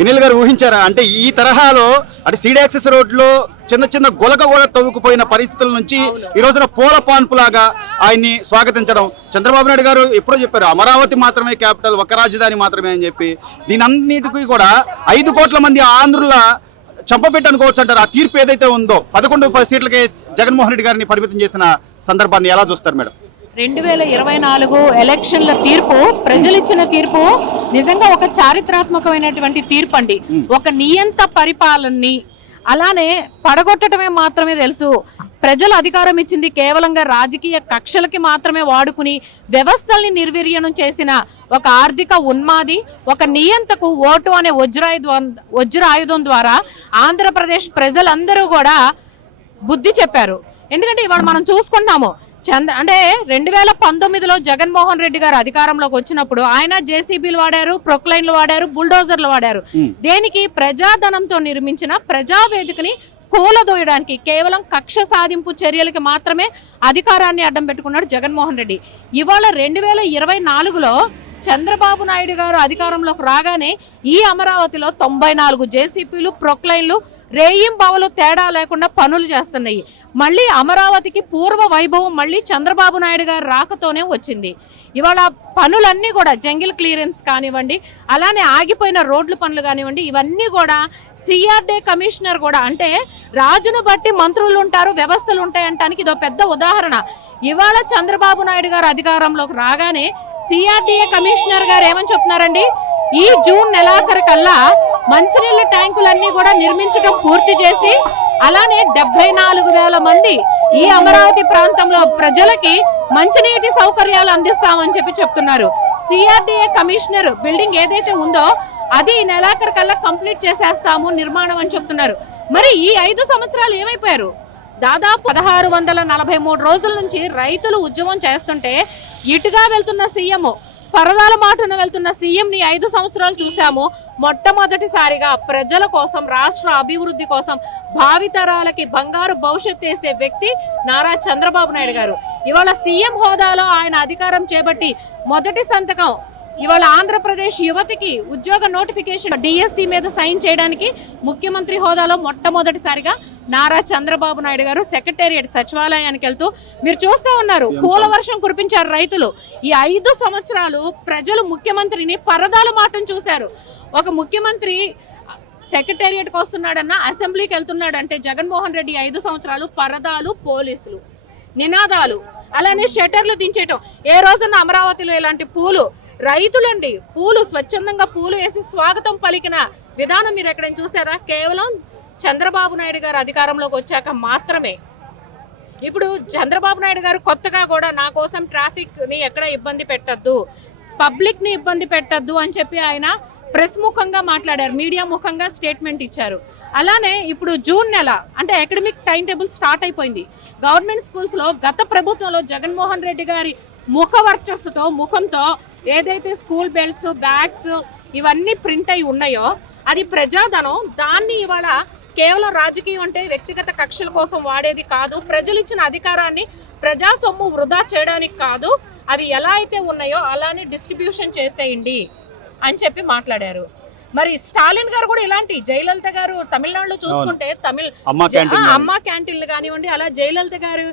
వినిల్ గారు ఊహించారా? అంటే ఈ తరహాలో అంటే సీడ్ యాక్సెస్ రోడ్లో చిన్న చిన్న గొలక కూడా తవ్వుకుపోయిన పరిస్థితుల నుంచి ఈ రోజున పూల పాన్పులాగా ఆయన్ని స్వాగతించడం. చంద్రబాబు నాయుడు గారు ఎప్పుడో చెప్పారు అమరావతి మాత్రమే క్యాపిటల్, ఒక రాజధాని మాత్రమే అని చెప్పి. దీని అన్నిటికీ కూడా 5 కోట్ల మంది ఆంధ్రుల చంపబెట్టి అనుకోవచ్చు అంటారు. ఆ తీర్పు ఏదైతే ఉందో 11 సీట్లకే జగన్మోహన్ రెడ్డి గారిని పరిమితం చేసిన సందర్భాన్ని ఎలా చూస్తారు మేడం? 2024 ఎలక్షన్ల తీర్పు, ప్రజలు ఇచ్చిన తీర్పు నిజంగా ఒక చారిత్రాత్మకమైనటువంటి తీర్పు అండి. ఒక నియంత పరిపాలనని అలానే పడగొట్టడమే మాత్రమే తెలుసు. ప్రజలు అధికారం ఇచ్చింది కేవలంగా రాజకీయ కక్షలకి మాత్రమే వాడుకుని వ్యవస్థల్ని నిర్వీర్యనం చేసిన ఒక ఆర్థిక ఉన్మాది, ఒక నియంతకు ఓటు అనే వజ్రాయుధం ద్వారా ఆంధ్రప్రదేశ్ ప్రజలందరూ కూడా బుద్ధి చెప్పారు. ఎందుకంటే ఇవాళ మనం చూసుకుంటున్నాము, అంటే 2019లో జగన్మోహన్ రెడ్డి గారు అధికారంలోకి వచ్చినప్పుడు ఆయన జేసీబీలు వాడారు, ప్రొక్లైన్లు వాడారు, బుల్డోజర్లు వాడారు. దేనికి? ప్రజాధనంతో నిర్మించిన ప్రజావేదికని కూలదోయడానికి, కేవలం కక్ష సాధింపు చర్యలకి మాత్రమే అధికారాన్ని అడ్డం పెట్టుకున్నాడు జగన్మోహన్ రెడ్డి. ఇవాళ 2024లో చంద్రబాబు నాయుడు గారు అధికారంలోకి రాగానే ఈ అమరావతిలో 94 జేసీబీలు, ప్రొక్లైన్లు రేయింబావులు తేడా లేకుండా పనులు చేస్తున్నాయి. మళ్ళీ అమరావతికి పూర్వ వైభవం మళ్ళీ చంద్రబాబు నాయుడు గారు రాకతోనే వచ్చింది. ఇవాళ పనులన్నీ కూడా జంగిల్ క్లియరెన్స్ కానివ్వండి, అలానే ఆగిపోయిన రోడ్ల పనులు కానివ్వండి, ఇవన్నీ కూడా సిఆర్డే కమిషనర్ కూడా, అంటే రాజును బట్టి మంత్రులు ఉంటారు, వ్యవస్థలు ఉంటాయి అంటానికి ఇదో పెద్ద ఉదాహరణ. ఇవాళ చంద్రబాబు నాయుడు గారు అధికారంలోకి రాగానే సిఆర్డీఏ కమిషనర్ గారు ఏమని చెప్తున్నారండి, ఈ జూన్ నెలాఖరు కల్లా మంచినీళ్ళ ట్యాంకులన్నీ కూడా నిర్మించడం పూర్తి చేసి అలానే 74,000 మంది ఈ అమరావతి ప్రాంతంలో ప్రజలకి మంచినీటి సౌకర్యాలు అందిస్తామని చెప్తున్నారు. సిఆర్డీఏ కమిషనర్ బిల్డింగ్ ఏదైతే ఉందో అది నెలాఖరు కల్లా కంప్లీట్ చేసేస్తాము నిర్మాణం అని చెప్తున్నారు. మరి ఈ 5 సంవత్సరాలు ఏమైపోయారు? దాదాపు 1643 రోజుల నుంచి రైతులు ఉద్యమం చేస్తుంటే ఇటుగా వెళ్తున్న సీఎం, పరదాల మాటన వెళ్తున్న సీఎంని 5 సంవత్సరాలు చూసాము. మొట్టమొదటిసారిగా ప్రజల కోసం, రాష్ట్ర అభివృద్ధి కోసం, భావితరాలకి బంగారు భవిష్యత్తు వేసే వ్యక్తి నారా చంద్రబాబు నాయుడు గారు. ఇవాళ సీఎం హోదాలో ఆయన అధికారం చేపట్టి మొదటి సంతకం ఇవాళ ఆంధ్రప్రదేశ్ యువతికి ఉద్యోగ నోటిఫికేషన్ డిఎస్సి మీద సైన్ చేయడానికి ముఖ్యమంత్రి హోదాలో మొట్టమొదటిసారిగా నారా చంద్రబాబు నాయుడు గారు సెక్రటేరియట్ సచివాలయానికి వెళ్తూ మీరు చూస్తూ ఉన్నారు, పూల వర్షం కురిపించారు రైతులు. ఈ 5 సంవత్సరాలు ప్రజలు ముఖ్యమంత్రిని పరదాల మాటను చూశారు. ఒక ముఖ్యమంత్రి సెక్రటేరియట్కి వస్తున్నాడన్నా, అసెంబ్లీకి వెళ్తున్నాడంటే జగన్మోహన్ రెడ్డి 5 సంవత్సరాలు పరదాలు, పోలీసులు, నినాదాలు, అలానే షట్టర్లు దించేయటం. ఏ రోజున అమరావతిలో ఇలాంటి పూలు రైతులండి, పూలు స్వచ్ఛందంగా పూలు వేసి స్వాగతం పలికిన విధానం మీరు ఎక్కడైనా చూసారా? కేవలం చంద్రబాబు నాయుడు గారు అధికారంలోకి వచ్చాక మాత్రమే. ఇప్పుడు చంద్రబాబు నాయుడు గారు కొత్తగా కూడా నా కోసం ట్రాఫిక్ని ఎక్కడ ఇబ్బంది పెట్టద్దు, పబ్లిక్ని ఇబ్బంది పెట్టద్దు అని చెప్పి ఆయన ప్రెస్ ముఖంగా మాట్లాడారు, మీడియా ముఖంగా స్టేట్మెంట్ ఇచ్చారు. అలానే ఇప్పుడు జూన్ నెల అంటే అకాడమిక్ టైం టేబుల్ స్టార్ట్ అయిపోయింది. గవర్నమెంట్ స్కూల్స్లో గత ప్రభుత్వంలో జగన్మోహన్ రెడ్డి గారి ముఖ వర్చస్సుతో, ముఖంతో ఏదైతే స్కూల్ బెల్ట్స్, బ్యాగ్స్ ఇవన్నీ ప్రింట్ అయి ఉన్నాయో అది ప్రజాధనం. దాన్ని ఇవాళ కేవలం రాజకీయం అంటే వ్యక్తిగత కక్షల కోసం వాడేది కాదు, ప్రజలు ఇచ్చిన అధికారాన్ని ప్రజా సొమ్ము వృధా చేయడానికి కాదు, అవి ఎలా అయితే ఉన్నాయో అలానే డిస్ట్రిబ్యూషన్ చేసేయండి అని చెప్పి మాట్లాడారు. మరి స్టాలిన్ గారు కూడా ఇలాంటి, జయలలిత గారు తమిళనాడులో చూసుకుంటే అమ్మ క్యాంటీన్లు కానివ్వండి, అలా జయలలిత గారు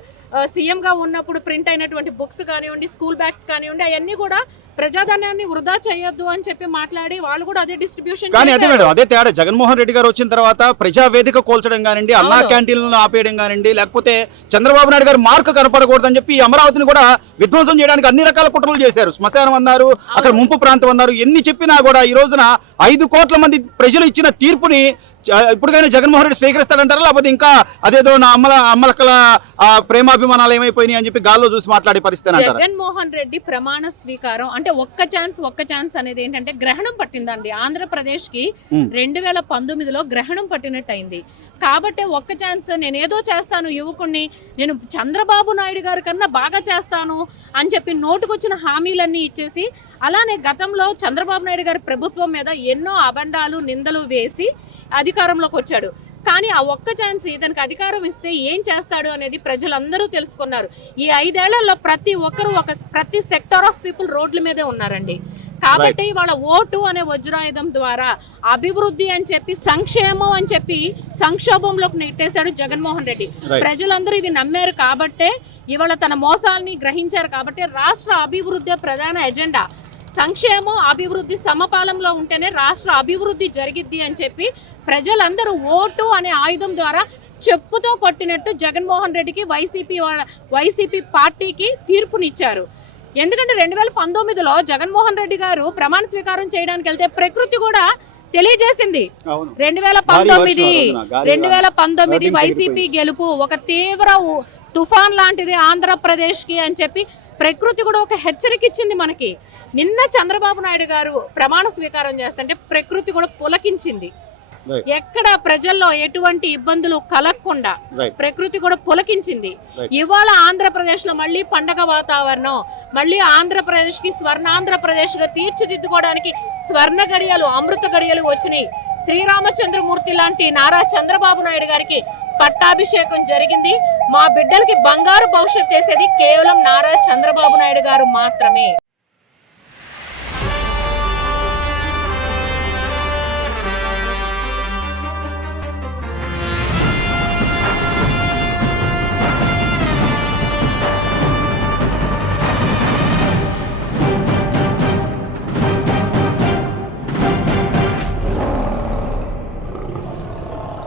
సీఎం గా ఉన్నప్పుడు ప్రింట్ అయినటువంటి బుక్స్ కానివ్వండి, స్కూల్ బ్యాగ్స్ కానివ్వండి, అవన్నీ కూడా ప్రజాధనాన్ని వృధా చేయొద్దు అని చెప్పి మాట్లాడి వాళ్ళు కూడా అదే డిస్ట్రిబ్యూషన్. కానీ అదే మేడం, అదే తేడా. జగన్మోహన్ రెడ్డి గారు వచ్చిన తర్వాత ప్రజావేదిక కోల్చడం కానివ్వండి, అన్నా క్యాంటీన్లను ఆపేయడం కానివ్వండి, లేకపోతే చంద్రబాబు నాయుడు గారు మార్కు కనపడకూడదని చెప్పి అమరావతిని కూడా విధ్వంసం చేయడానికి అన్ని రకాల కుట్రలు చేశారు. శ్మశానం అన్నారు, అక్కడ ముంపు ప్రాంతం అన్నారు. ఎన్ని చెప్పినా కూడా ఈ రోజున 5 కోట్ల మంది ప్రజలు ఇచ్చిన తీర్పుని ఇప్పటికైనా జగన్మోహన్ రెడ్డి స్వీకరిస్తాడంటారా, లేకపోతే ఇంకా అదేదో నా అమ్మలక్కల ప్రేమాభిమానాలు ఏమైపోయినాయి అని చెప్పి గాల్లో చూసి మాట్లాడే పరిస్థితి? జగన్మోహన్ రెడ్డి ప్రమాణ స్వీకారం అంటే ఒక్క ఛాన్స్ అనేది ఏంటంటే గ్రహణం పట్టిందండి ఆంధ్రప్రదేశ్ కి. 2019లో గ్రహణం పట్టినట్టు అయింది. కాబట్టి ఒక్క ఛాన్స్, నేనేదో చేస్తాను యువకుడిని, నేను చంద్రబాబు నాయుడు గారి కన్నా బాగా చేస్తాను అని చెప్పి నోటుకొచ్చిన హామీలన్నీ ఇచ్చేసి, అలానే గతంలో చంద్రబాబు నాయుడు గారి ప్రభుత్వం మీద ఎన్నో అబండాలు, నిందలు వేసి అధికారంలోకి వచ్చాడు. కానీ ఆ ఒక్క ఛాన్స్, ఇతనికి అధికారం ఇస్తే ఏం చేస్తాడు అనేది ప్రజలందరూ తెలుసుకున్నారు. ఈ 5 ఏళ్లలో ప్రతి ఒక్కరూ ప్రతి సెక్టర్ ఆఫ్ పీపుల్ రోడ్ల మీదే ఉన్నారండి. కాబట్టి వాళ్ళ ఓటు అనే వజ్రాయుధం ద్వారా అభివృద్ధి అని చెప్పి సంక్షేమం అని చెప్పి సంక్షోభంలోకి నెట్టేశాడు జగన్మోహన్ రెడ్డి. ప్రజలందరూ ఇది నమ్మారు కాబట్టే ఇవాళ తన మోసాల్ని గ్రహించారు కాబట్టి రాష్ట్ర అభివృద్ధి ప్రధాన ఎజెండా. సంక్షేమం అభివృద్ధి సమపాలంలో ఉంటేనే రాష్ట్ర అభివృద్ధి జరిగిద్ది అని చెప్పి ప్రజలందరూ ఓటు అనే ఆయుధం ద్వారా చెప్పుతో కొట్టినట్టు జగన్మోహన్ రెడ్డికి వైసీపీ పార్టీకి తీర్పునిచ్చారు. ఎందుకంటే 2019లో జగన్మోహన్ రెడ్డి గారు ప్రమాణ స్వీకారం చేయడానికి వెళ్తే ప్రకృతి కూడా తెలియజేసింది. 2019 వైసీపీ గెలుపు ఒక తీవ్ర తుఫాన్ లాంటిది ఆంధ్రప్రదేశ్ కి అని చెప్పి ప్రకృతి కూడా ఒక హెచ్చరిక ఇచ్చింది మనకి. నిన్న చంద్రబాబు నాయుడు గారు ప్రమాణ స్వీకారం చేస్తుంటే ప్రకృతి కూడా పులకించింది. ఎక్కడ ప్రజల్లో ఎటువంటి ఇబ్బందులు కలగకుండా ప్రకృతి కూడా పులకించింది. ఇవాళ ఆంధ్రప్రదేశ్ లో మళ్ళీ పండగ వాతావరణం, మళ్ళీ ఆంధ్రప్రదేశ్ కి స్వర్ణాంధ్రప్రదేశ్ గా తీర్చిదిద్దుకోవడానికి స్వర్ణ గడియలు, అమృత గడియలు వచ్చినాయి. శ్రీరామచంద్రమూర్తి లాంటి నారా చంద్రబాబు నాయుడు గారికి పట్టాభిషేకం జరిగింది. మా బిడ్డలకి బంగారు భవిష్యత్తు వేసేది కేవలం నారా చంద్రబాబు నాయుడు గారు మాత్రమే.